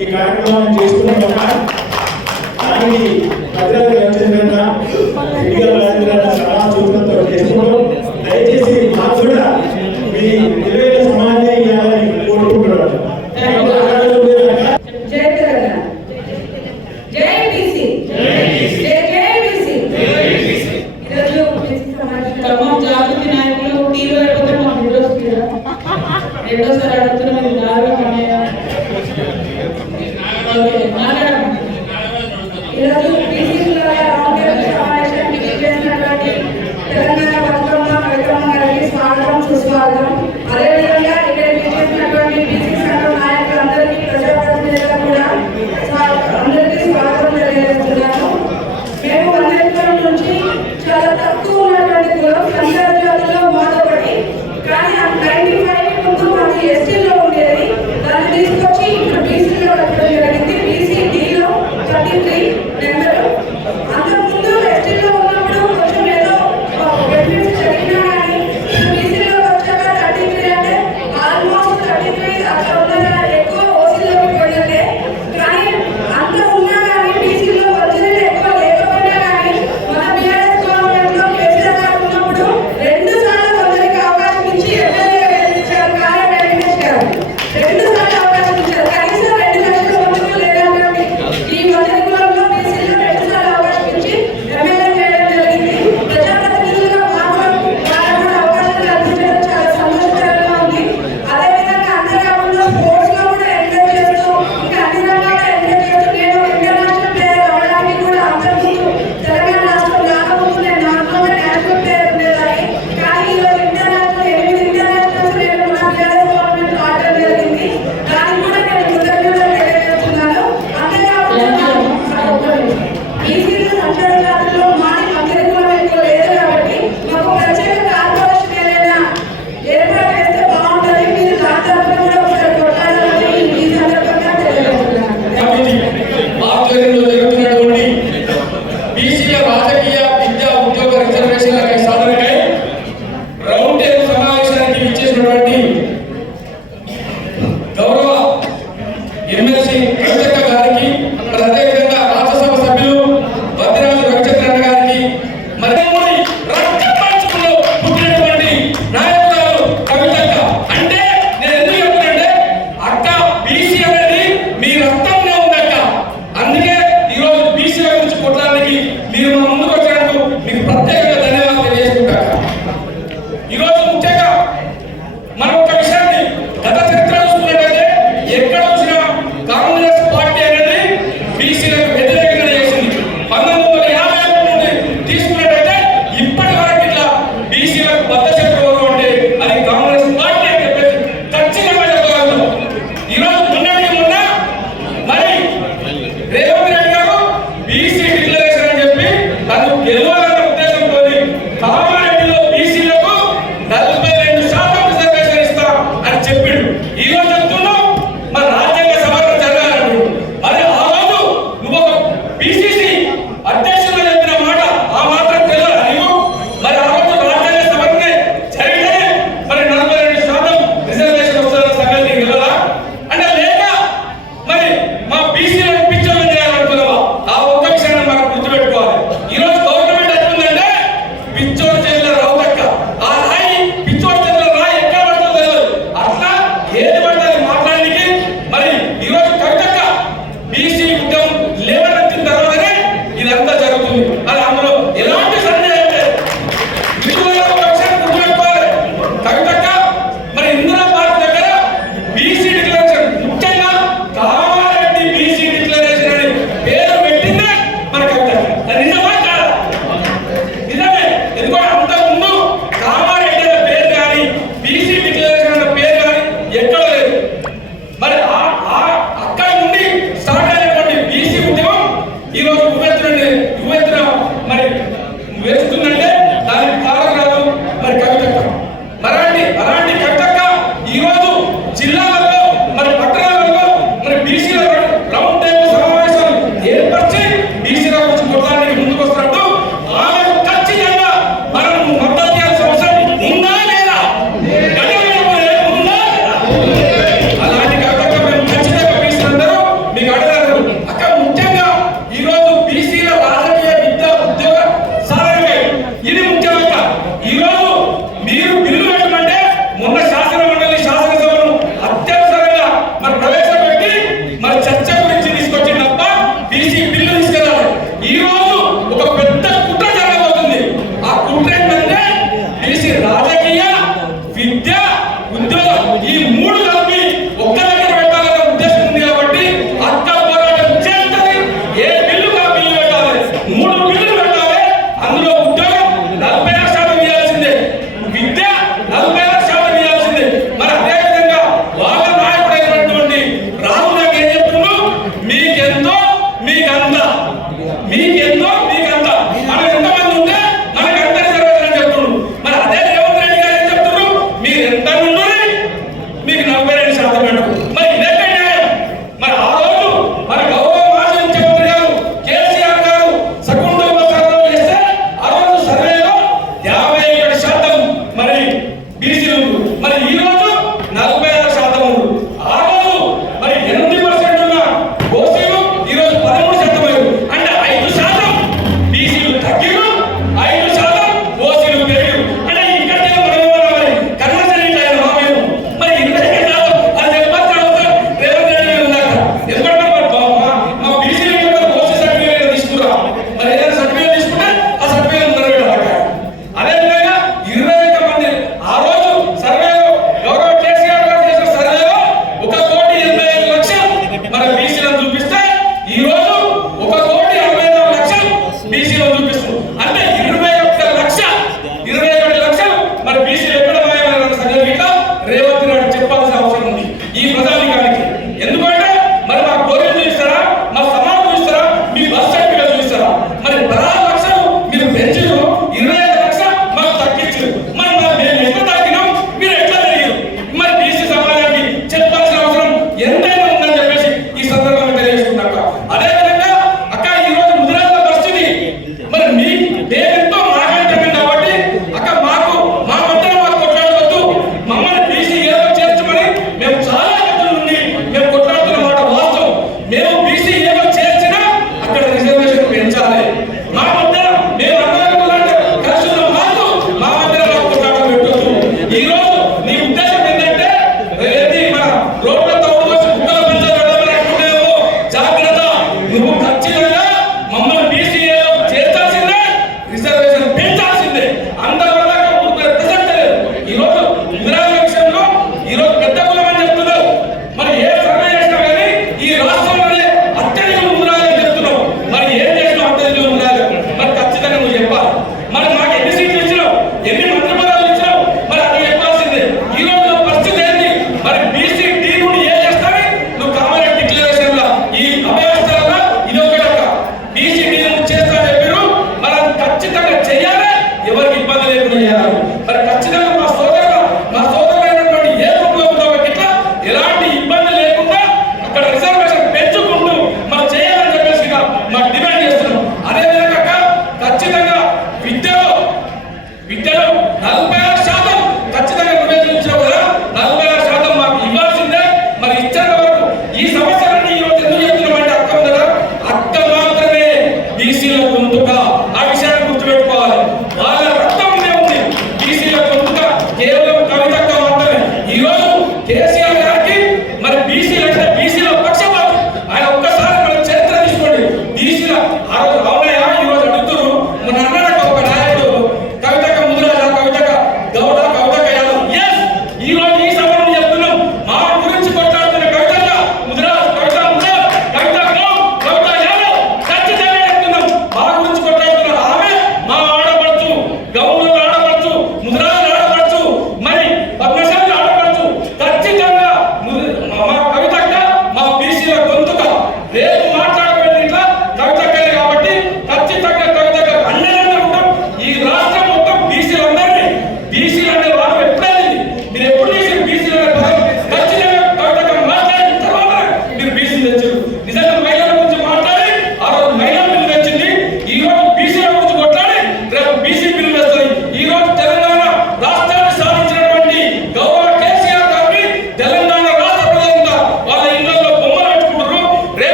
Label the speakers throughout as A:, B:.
A: ఈ కార్యక్రమాన్ని చేసుకున్నాం అలాగే we need more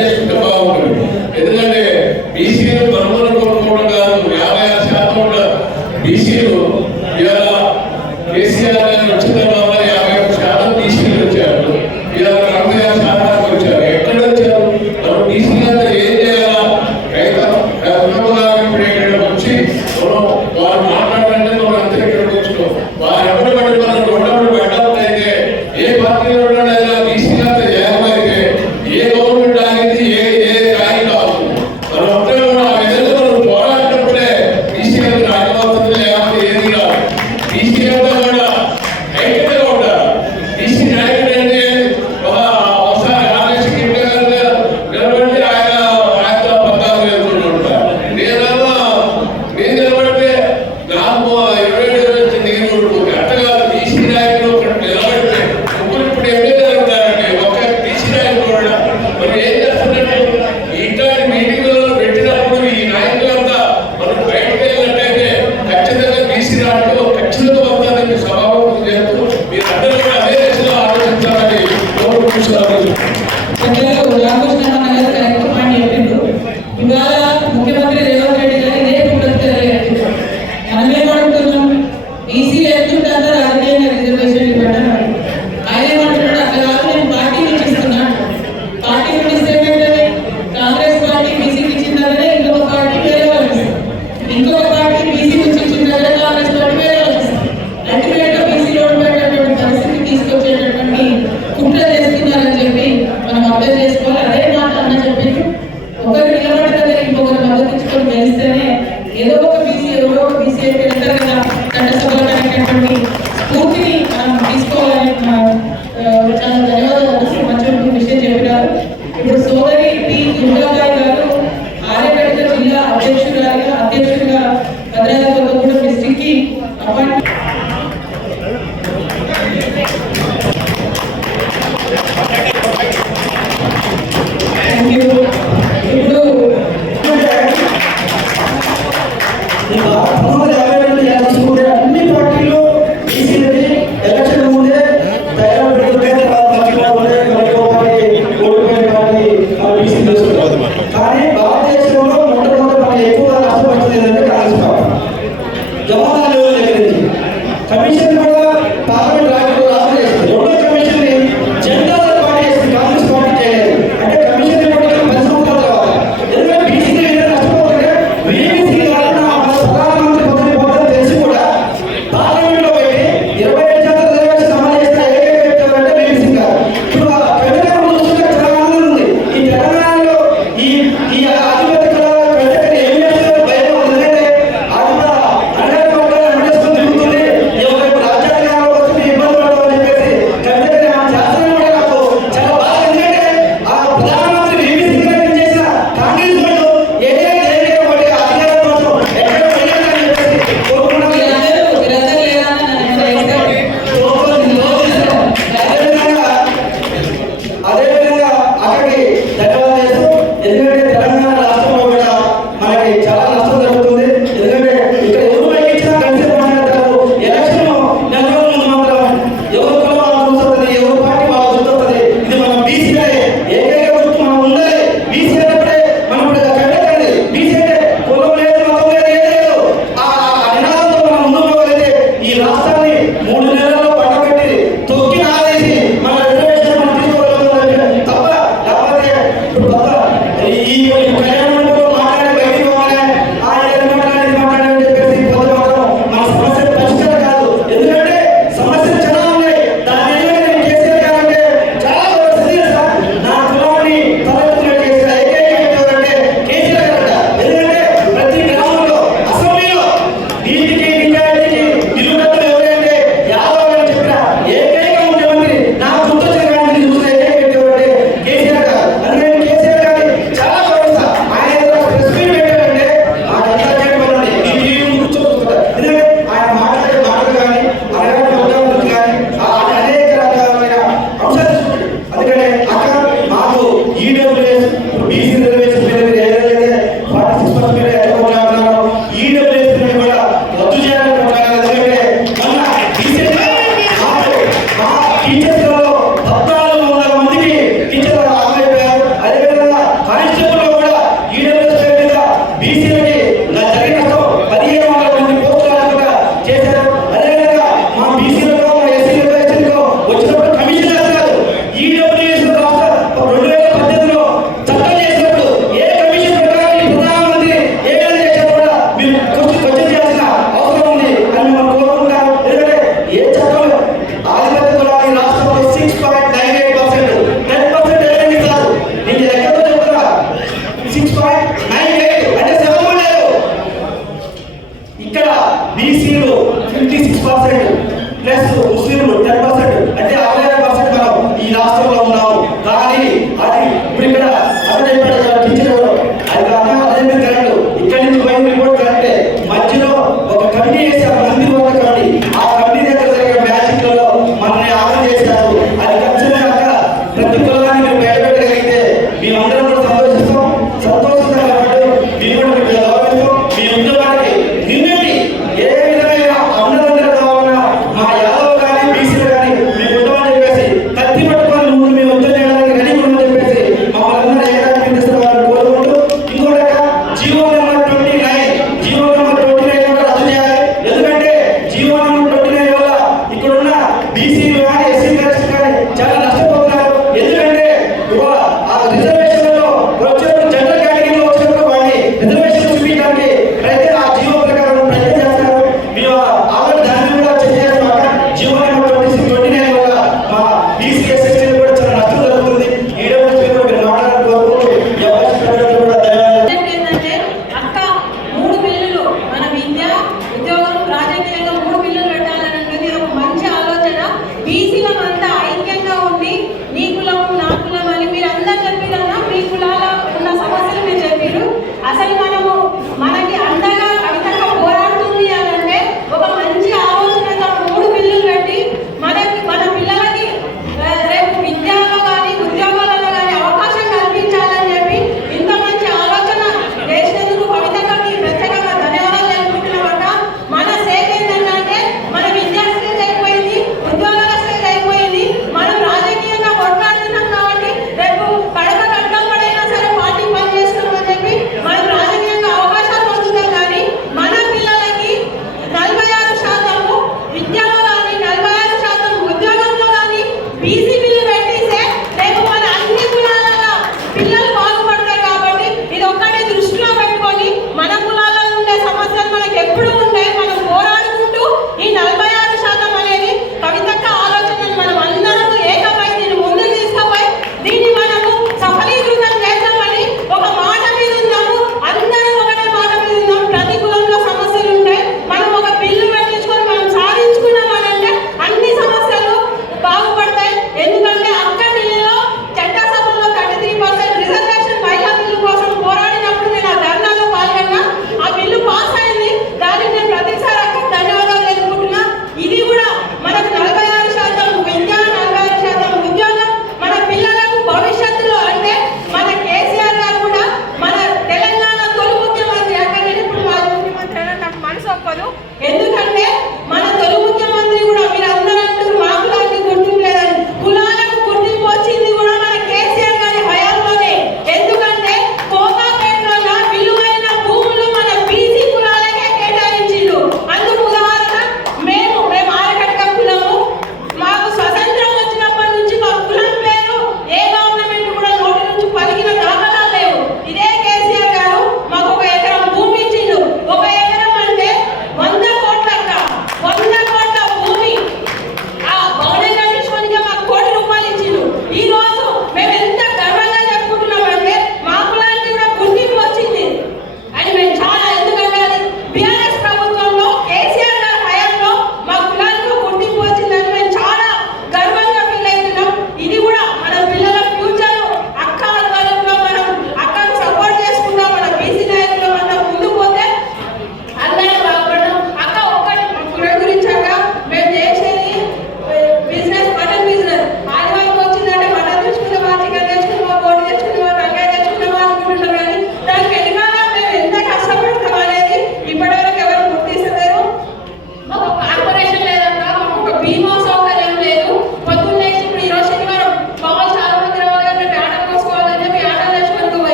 A: 10 ఏదో ఒక బీసీ ఏదో ఒక బీసీ అయితే వెళ్తారు కదా చట్టసభలో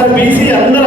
A: ఒకసారి బీసీ అందరూ